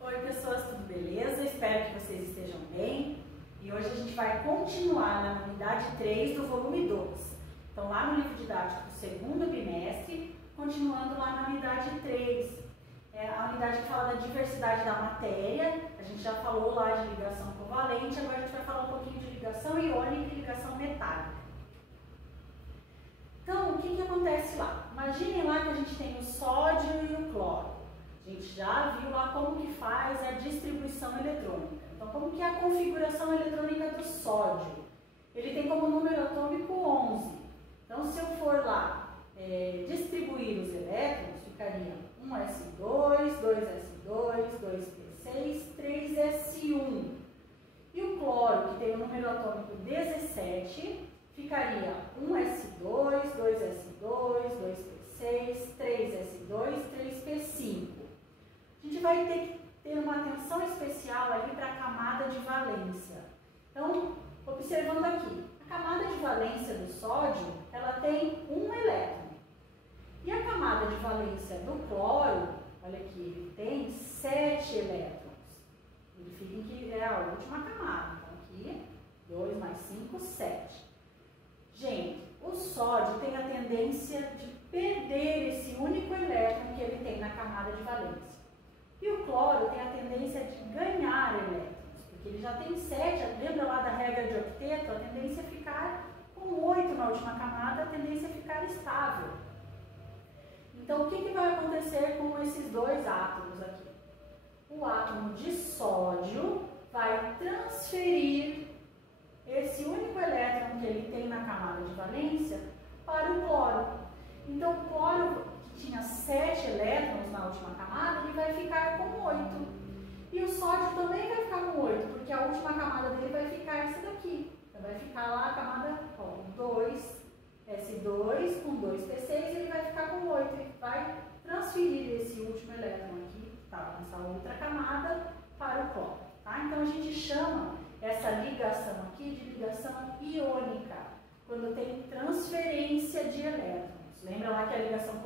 Oi pessoas, tudo beleza? Espero que vocês estejam bem. E hoje a gente vai continuar na unidade 3 do volume 2. Então lá no livro didático do segundo bimestre, continuando lá na unidade 3. A unidade que fala da diversidade da matéria. A gente já falou lá de ligação covalente, agora a gente vai falar um pouquinho de ligação iônica e ligação metálica. Então, o que acontece lá? Imaginem lá que a gente tem o sódio e o cloro. A gente já viu lá como que faz a distribuição eletrônica. Então, como que é a configuração eletrônica do sódio? Ele tem como número atômico 11. Então, se eu for lá distribuir os elétrons, ficaria 1s2, 2s2, 2p6, 3s1. E o cloro, que tem o número atômico 17, ficaria 1s2, 2s2, 2p6, 3s2, 3p5. A gente vai ter que ter uma atenção especial ali para a camada de valência. Então, observando aqui, a camada de valência do sódio, ela tem um elétron. E a camada de valência do cloro, olha aqui, ele tem 7 elétrons. Verifiquem que é a última camada. Então, aqui, 2 mais 5, 7. Gente, o sódio tem a tendência de perder esse único elétron que ele tem na camada de valência. E o cloro tem a tendência de ganhar elétrons, porque ele já tem 7, lembra lá da regra de octeto? A tendência é ficar com 8 na última camada, a tendência é ficar estável. Então, o que vai acontecer com esses dois átomos aqui? O átomo de sódio vai transferir esse único elétron que ele tem na camada de valência para o cloro. Então, o cloro, que tinha 7 elétrons na última camada, ele vai ficar com 8. E o sódio também vai ficar com 8, porque a última camada dele vai ficar essa daqui. Então, vai ficar lá a camada 2s2 com 2p6, ele vai ficar com 8. Ele vai transferir esse último elétron aqui, que estava nessa outra camada, para o cloro. Tá? Então, a gente chama essa ligação aqui de ligação iônica, quando tem transferência de elétrons. Lembra lá que a ligação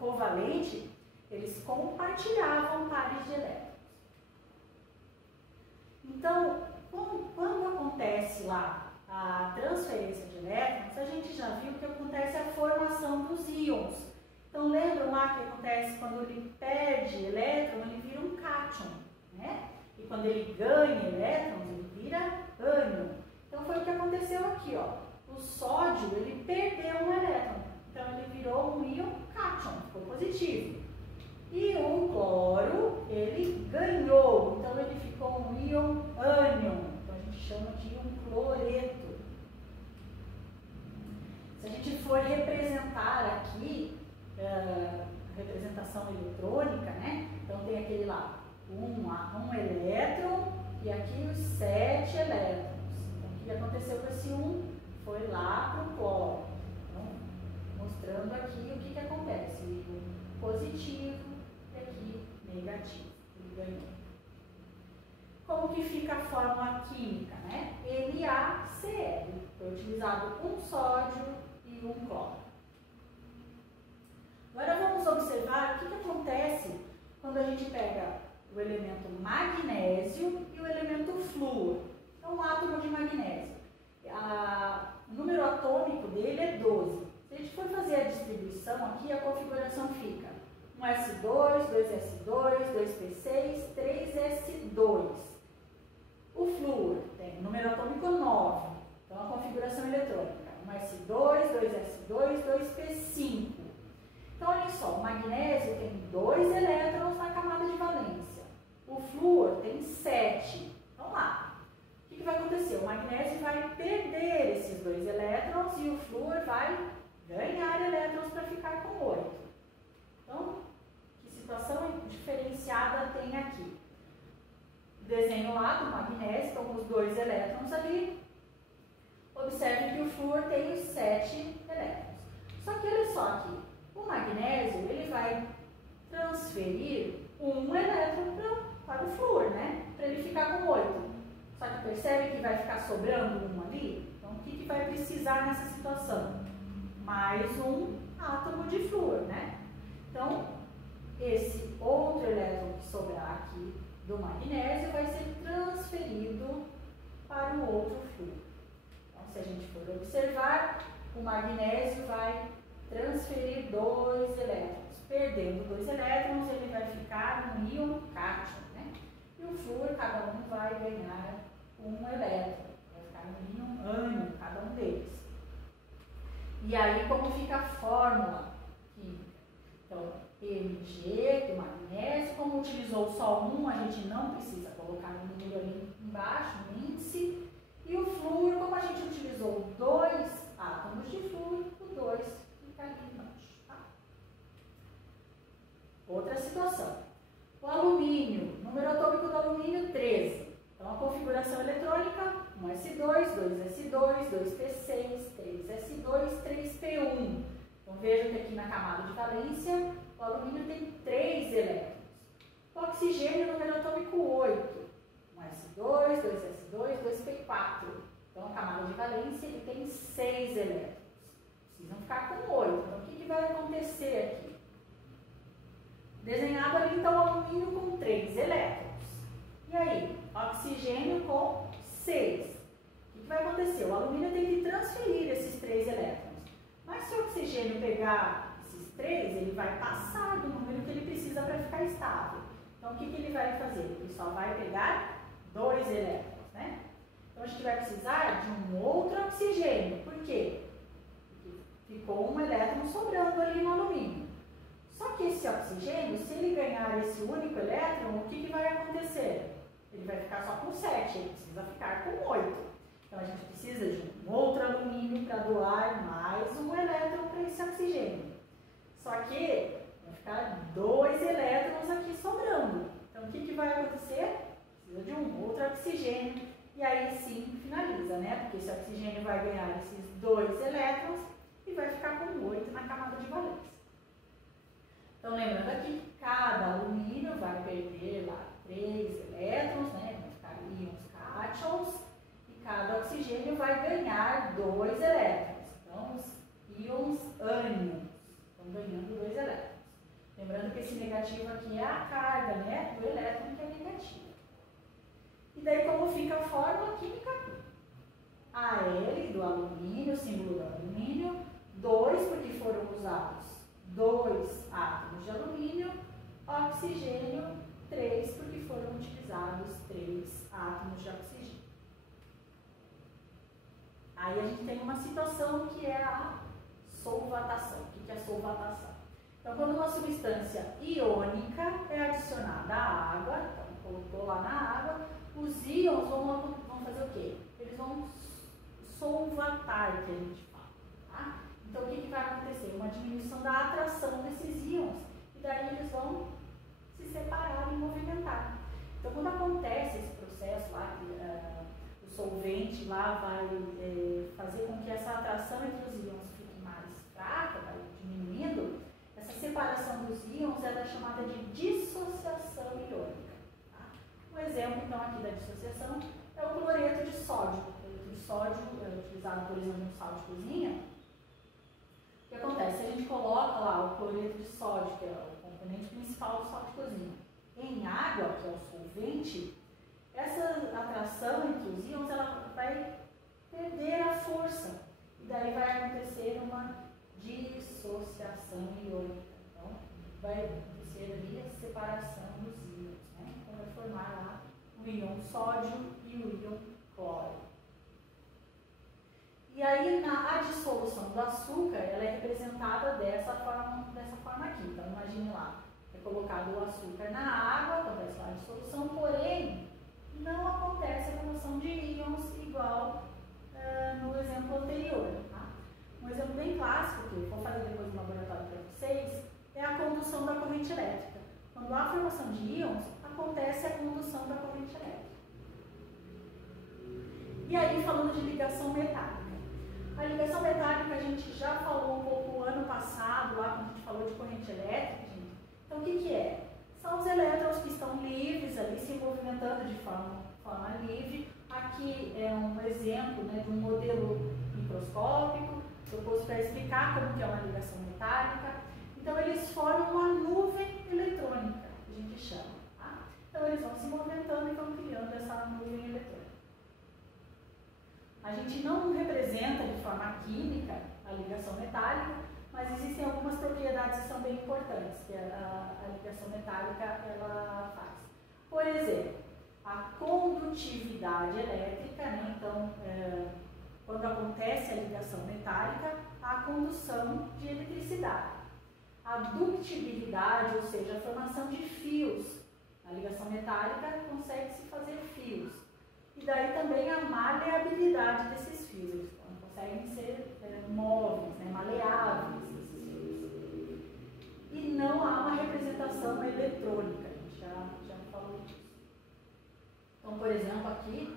covalente, eles compartilhavam pares de elétrons. Então, quando acontece lá a transferência de elétrons, a gente já viu que acontece a formação dos íons. Então, lembram lá que acontece quando ele perde elétron, ele vira um cátion, né? E quando ele ganha elétrons, ele vira ânion. Então, foi o que aconteceu aqui, ó. O sódio, ele perdeu um elétron. Então, ele virou um íon cátion, ficou positivo. E o cloro, ele ganhou. Então, ele ficou um íon ânion. Então, a gente chama de íon cloreto. Se a gente for representar aqui, representação eletrônica, né? Então, tem aquele lá. Um elétron e aqui os 7 elétrons. Então, o que aconteceu com esse 1? Foi lá para o cloro. Então, mostrando aqui o que acontece. Um positivo e aqui negativo. Ele ganhou. Como que fica a fórmula química, né? NaCl. Foi utilizado um sódio e um cloro. Agora vamos observar o que acontece quando a gente pega o elemento magnésio e o elemento flúor. Então, o átomo de magnésio, o número atômico dele é 12. Se a gente for fazer a distribuição aqui, a configuração fica 1s2, 2s2, 2p6, 3s2. O flúor tem o número atômico 9. Então, a configuração eletrônica, 1s2, 2s2, 2p5. Então, olha só, o magnésio tem 2 elétrons na camada de valência. O flúor tem 7. Vamos lá. O que vai acontecer? O magnésio vai perder esses 2 elétrons e o flúor vai ganhar elétrons para ficar com 8. Então, que situação diferenciada tem aqui? Desenho lá do magnésio, então os 2 elétrons ali. Observe que o flúor tem os 7 elétrons. Só que olha só aqui, o magnésio ele vai transferir um elétron para o flúor, né? Para ele ficar com 8. Só que percebe que vai ficar sobrando um ali? Então, o que vai precisar nessa situação? Mais um átomo de flúor, né? Então, do magnésio vai ser transferido para o outro flúor. Então, se a gente for observar, o magnésio vai transferir 2 elétrons. Perdendo 2 elétrons, ele vai ficar no íon cátion, né? E o flúor, cada um vai ganhar 1 elétron. Vai ficar no íon ânion, cada um deles. E aí, como fica a fórmula química? Então, Mg do magnésio, como utilizou só 1, a gente não precisa colocar o número ali embaixo, no índice. E o flúor, como a gente utilizou 2 átomos de flúor, o 2 fica ali embaixo. Tá? Outra situação. O alumínio, número atômico do alumínio 13. Então, a configuração eletrônica, 1s2, 2s2, 2p6, 3s2, 3p1. Então, veja que aqui na camada de valência, o alumínio tem 3 elétrons. O oxigênio, número atômico 8. 1s2, 2s2, 2p4. Então, a camada de valência, ele tem 6 elétrons. Precisam ficar com 8. Então, o que vai acontecer aqui? Desenhado ali, então, o alumínio com 3 elétrons. E aí, oxigênio com 6. O que vai acontecer? O alumínio tem que transferir esses 3 elétrons. Mas se o oxigênio pegar esses 3, ele vai passar do número que ele precisa para ficar estável. Então, o que ele vai fazer? Ele só vai pegar 2 elétrons, né? Então, a gente vai precisar de um outro oxigênio. Por quê? Porque ficou um elétron sobrando ali no alumínio. Só que esse oxigênio, se ele ganhar esse único elétron, o que vai acontecer? Ele vai ficar só com 7, ele precisa ficar com 8. Então, a gente precisa de um outro alumínio para doar mais um elétron para esse oxigênio. Só que vai ficar 2 elétrons aqui sobrando. Então, o que vai acontecer? Precisa de um outro oxigênio. E aí sim finaliza, né? Porque esse oxigênio vai ganhar esses 2 elétrons e vai ficar com 8 na camada de valência. Então, lembrando aqui que cada alumínio vai perder lá 3 elétrons, né? Vai ficar íons cátions. E cada oxigênio vai ganhar 2 elétrons. Então, os íons ânions estão ganhando 2 elétrons. Lembrando que esse negativo aqui é a carga, né? Do elétron que é negativa. E daí, como fica a fórmula química? Al do alumínio, símbolo do alumínio, 2, porque foram usados 2 átomos de alumínio, oxigênio, 3, porque foram utilizados 3 átomos de oxigênio. Aí a gente tem uma situação que é a solvatação. O que é a solvatação? Então, quando uma substância iônica é adicionada à água, então colocou lá na água, os íons vão fazer o quê? Eles vão solvatar, que a gente fala. Tá? Então, o que vai acontecer? Uma diminuição da atração desses íons. E daí eles vão se separar e movimentar. Então, quando acontece esse processo lá, o solvente lá vai fazer com que essa atração entre os íons fique mais fraca, vai diminuindo, essa separação dos íons ela é chamada de dissociação iônica. Tá? Um exemplo, então, aqui da dissociação é o cloreto de sódio. O cloreto de sódio é utilizado, por exemplo, no sal de cozinha. O que acontece? Se a gente coloca lá o cloreto de sódio, que é o componente principal do sal de cozinha, em água, que é o solvente, essa atração entre os íons ela vai perder a força. E daí vai acontecer uma dissociação iônica. Então, vai acontecer ali a separação dos íons, né? Então, vai formar lá o íon sódio e o íon cloro. E aí, a dissolução do açúcar, ela é representada dessa forma aqui. Então, imagine lá, é colocado o açúcar na água, acontece lá a dissolução, porém, não acontece a formação de íons igual no exemplo anterior. Tá? Um exemplo bem clássico, que eu vou fazer depois no laboratório para vocês, é a condução da corrente elétrica. Quando há formação de íons, acontece a condução da corrente elétrica. E aí, falando de ligação metálica. A ligação metálica a gente já falou um pouco ano passado, lá quando a gente falou de corrente elétrica, gente. Então, o que é? São os elétrons que estão livres ali, se movimentando de forma livre. Aqui é um exemplo, né, de um modelo microscópico, proposto para explicar como que é uma ligação metálica. Então, eles formam uma nuvem eletrônica, que a gente chama. Tá? Então, eles vão se movimentando que a ligação metálica ela faz. Por exemplo, a condutividade elétrica, né? Então, quando acontece a ligação metálica, há condução de eletricidade. A ductibilidade, ou seja, a formação de fios. A ligação metálica consegue-se fazer fios. E daí também a maleabilidade desses fios. Eles conseguem ser móveis, né? Maleáveis esses fios. E não há uma representação eletrônica. A gente já falou disso. Então, por exemplo, aqui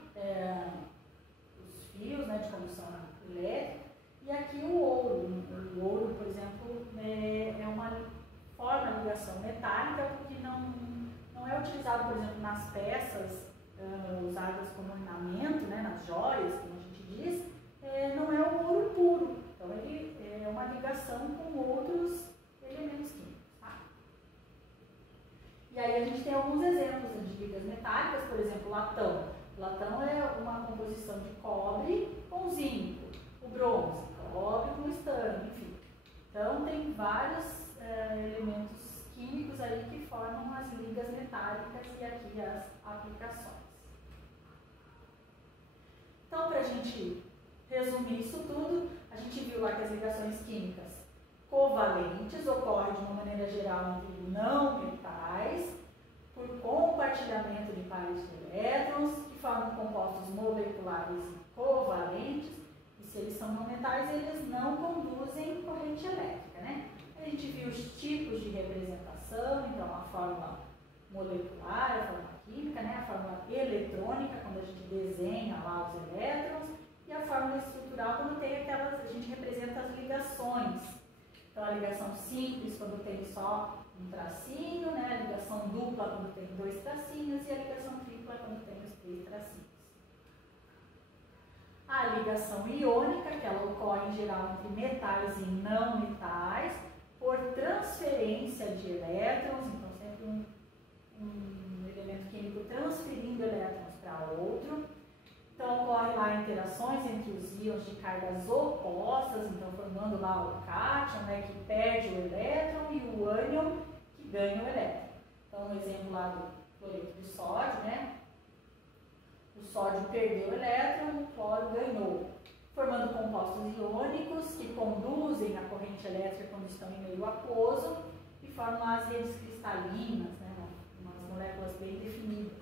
os fios, né, de condução elétrica. E aqui o ouro. O ouro, por exemplo, é uma forma de ligação metálica porque não é utilizado, por exemplo, nas peças usadas como ornamento, né, nas joias, como a gente diz, não é o ouro puro. Então, ele é uma ligação com outros elementos químicos. Tá? E aí a gente tem alguns exemplos de ligas metálicas, por exemplo, o latão. O latão é uma composição de cobre com zinco. O bronze, cobre com estanho, enfim. Então, tem vários elementos químicos aí que formam as ligas metálicas e aqui as aplicações. Então, para a gente resumir isso tudo, a gente viu lá que as ligações químicas covalentes ocorrem de uma maneira geral entre não metais, por compartilhamento de pares de elétrons, que formam compostos moleculares covalentes. Se eles são não metais, eles não conduzem corrente elétrica, né? A gente viu os tipos de representação, então a fórmula molecular, a fórmula química, né? A fórmula eletrônica, quando a gente desenha lá os elétrons, e a fórmula estrutural, quando tem aquelas, a gente representa as ligações. Então a ligação simples, quando tem só um tracinho, né? A ligação dupla, quando tem 2 tracinhos, e a ligação tripla, quando tem os 3 tracinhos. A ligação iônica, que ela ocorre em geral entre metais e não metais, por transferência de elétrons, então sempre um elemento químico transferindo elétrons para outro. Então ocorre lá interações entre os íons de cargas opostas, então formando lá o cátion, né, que perde o elétron, e o ânion, que ganha o elétron. Então, um exemplo lá do cloreto de sódio, né? O sódio perdeu o elétron, o cloro ganhou, formando compostos iônicos que conduzem a corrente elétrica quando estão em meio aquoso e formam as redes cristalinas, né, umas moléculas bem definidas.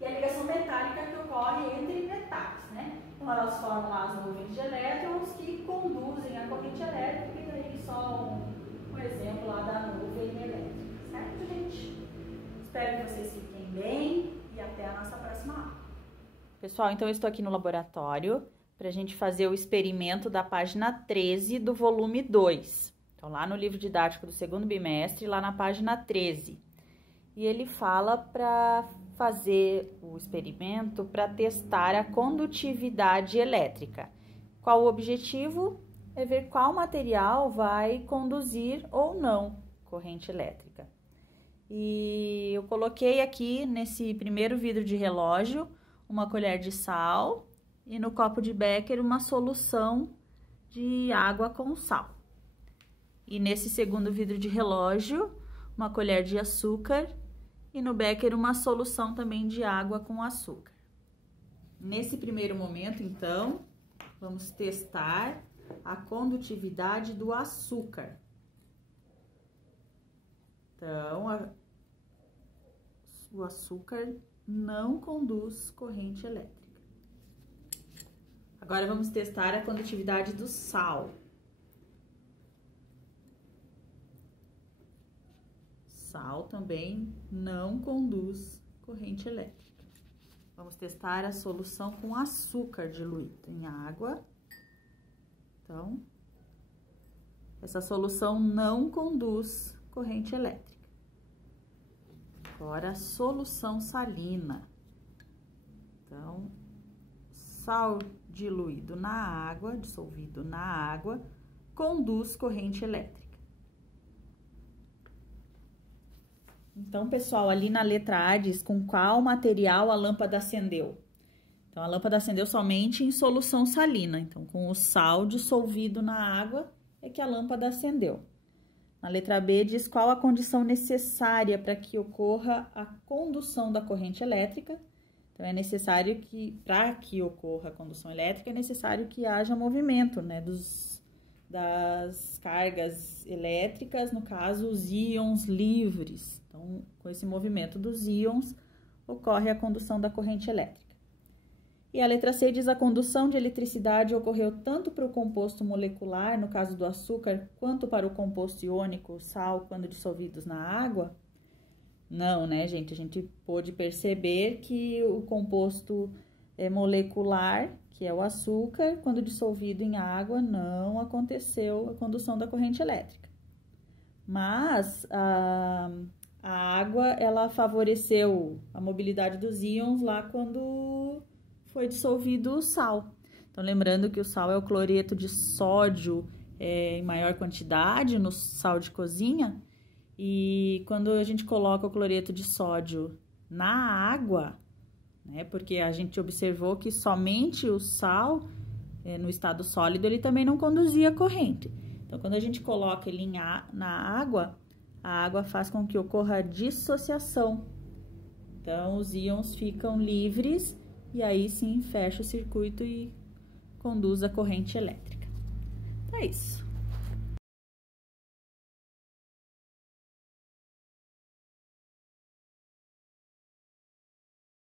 E a ligação metálica que ocorre entre metais, né? Então elas formam as nuvens de elétrons que conduzem a corrente elétrica, e daí só um exemplo lá da nuvem elétrica, certo, gente? Espero que vocês fiquem bem. E até a nossa próxima aula. Pessoal, então eu estou aqui no laboratório para a gente fazer o experimento da página 13 do volume 2. Então, lá no livro didático do segundo bimestre, lá na página 13. E ele fala para fazer o experimento para testar a condutividade elétrica. Qual o objetivo? É ver qual material vai conduzir ou não corrente elétrica. E eu coloquei aqui nesse primeiro vidro de relógio uma colher de sal e no copo de Becker uma solução de água com sal. E nesse segundo vidro de relógio, uma colher de açúcar e no Becker uma solução também de água com açúcar. Nesse primeiro momento, então, vamos testar a condutividade do açúcar. Então, o açúcar não conduz corrente elétrica. Agora, vamos testar a condutividade do sal. Sal também não conduz corrente elétrica. Vamos testar a solução com açúcar diluído em água. Então, essa solução não conduz corrente elétrica. Agora, a solução salina. Então, sal diluído na água, dissolvido na água, conduz corrente elétrica. Então, pessoal, ali na letra A diz com qual material a lâmpada acendeu. Então, a lâmpada acendeu somente em solução salina. Então, com o sal dissolvido na água é que a lâmpada acendeu. Na letra B diz qual a condição necessária para que ocorra a condução da corrente elétrica. Então, é necessário que, para que ocorra a condução elétrica, é necessário que haja movimento, né, das cargas elétricas, no caso, os íons livres. Então, com esse movimento dos íons, ocorre a condução da corrente elétrica. E a letra C diz a condução de eletricidade ocorreu tanto para o composto molecular, no caso do açúcar, quanto para o composto iônico, o sal, quando dissolvidos na água. Não, né, gente? A gente pôde perceber que o composto molecular, que é o açúcar, quando dissolvido em água, não aconteceu a condução da corrente elétrica. Mas a água, ela favoreceu a mobilidade dos íons lá quando foi dissolvido o sal. Então, lembrando que o sal é o cloreto de sódio em maior quantidade no sal de cozinha. E quando a gente coloca o cloreto de sódio na água, né, porque a gente observou que somente o sal, no estado sólido, ele também não conduzia corrente. Então, quando a gente coloca ele na água, a água faz com que ocorra a dissociação. Então, os íons ficam livres e aí sim fecha o circuito e conduz a corrente elétrica. Então, é isso.